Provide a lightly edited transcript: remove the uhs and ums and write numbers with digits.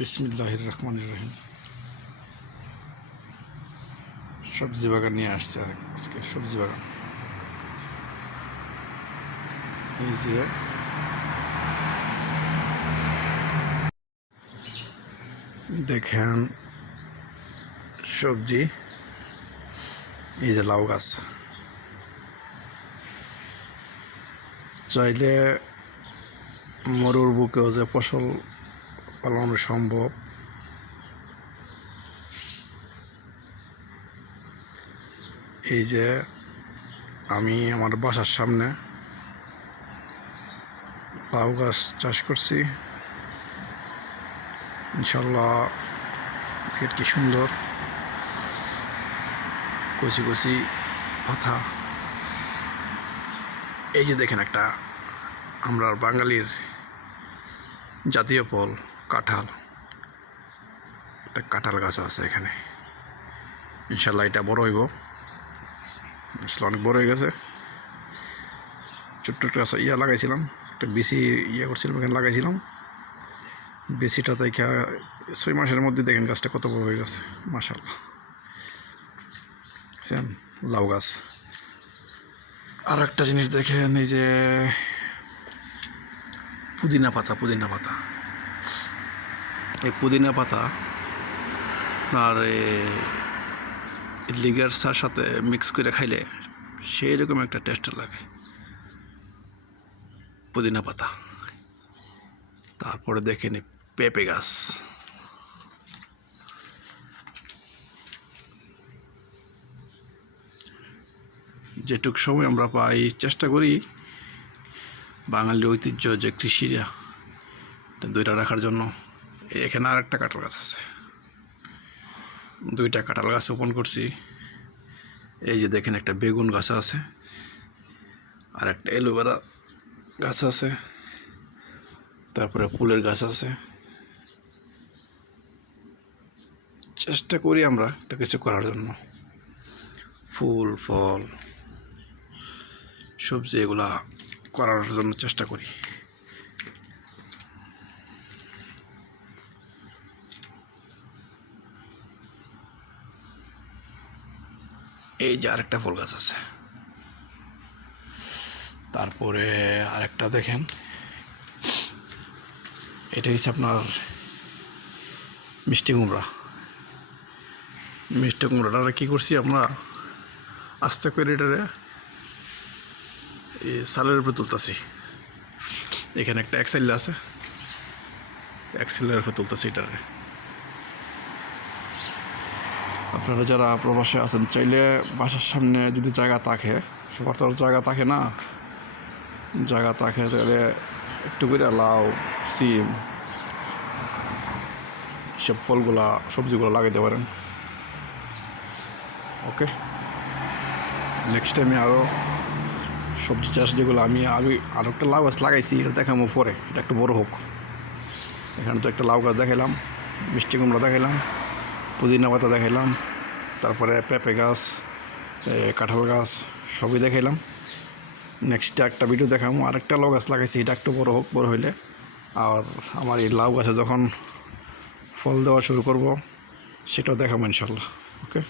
বিসমিল্লাহির রহমানির রহিম। সবজি বাগান নিয়ে আসছে আজকে। সবজি বাগান, এই যে দেখেন সবজি, এই যে লাউ গাছ। চাইলে মরুর বুকেও যে ফসল ফলানো সম্ভব। এই যে আমি আমার বাসার সামনে লাউ গাছ চাষ করছি। ইনশাল্লাহ দেখেন কি সুন্দর কচি কচি পাতা। এই যে দেখেন একটা আমরা বাঙালির জাতীয় ফল কাঁঠাল, একটা কাঁঠাল গাছ আছে এখানে। ইনশাল্লাহ এটা বড় হইব, ইনশাল্লাহ অনেক বড় হয়ে গেছে। ছোট্ট একটা লাগাইছিলাম, একটা বেশি করছিলাম, এখানে লাগাইছিলাম। বেশিটা দেখা 6 মাসের মধ্যে দেখেন গাছটা কত বড় হয়ে গেছে, মাশাআল্লাহ। লাউ গাছ। আর একটা জিনিস দেখেন, এই যে পুদিনা পাতা। এই পুদিনা পাতা আপনার লিগার চার সাথে মিক্স করে খাইলে সেই রকম একটা টেস্ট লাগে পুদিনা পাতা। তারপরে দেখেন পেঁপে গাছ। যেটুক সময় আমরা পাই চেষ্টা করি বাঙালির ঐতিহ্য যে কৃষিরা দুইটা রাখার জন্য। এখানে আর একটা কাঁঠাল গাছ আছে, 2টা কাঁঠাল গাছ রোপণ করছি। এই যে দেখেন একটা বেগুন গাছ আছে, আর একটা অ্যালোভেরা গাছ আছে, তারপরে ফুলের গাছ আছে। চেষ্টা করি আমরা একটা কিছু করার জন্য, ফুল ফল সবজি এগুলা করার জন্য চেষ্টা করি। এই যে আরেকটা ফুল গাছ আছে। তারপরে আরেকটা দেখেন, এটা হচ্ছে আপনার মিষ্টি কুমড়া। মিষ্টি কুমড়াটা কী করছি আমরা, আস্তে করে এটারে এই সালের উপরে তুলতেছি। এখানে একটা এক্সেল আছে, এক্সেলের উপরে তুলতেছি এটারে। আপনারা যারা প্রবাসে আছেন চাইলে বাসার সামনে যদি জায়গা থাকে, সবার তো জায়গা থাকে না, জায়গা থাকে তাহলে একটু করে লাউ, সিম সব ফলগুলা সবজিগুলো লাগাইতে পারেন। ওকে, নেক্সট টাইমে আরও সবজি চাষ যেগুলো আমি আরও একটা লাউ গাছ লাগাইছি, এটা দেখাবো পরে, এটা একটু বড় হোক। এখানে তো একটা লাউ গাছ দেখাইলাম, মিষ্টি কুমড়া দেখাইলাম, পুদিনা পাতা দেখাইলাম, তারপরে পেঁপে গাছ, কাঁঠাল গাছ সবই দেখাইলাম। নেক্সট একটা ভিডিও দেখাবো, আরেকটা লাউ গাছ লাগাইছি, এটা একটু বড় হোক, বড় হইলে আর আমার এই লাউ গাছে যখন ফল দেওয়া শুরু করব সেটাও দেখাবো ইনশাল্লাহ। ওকে।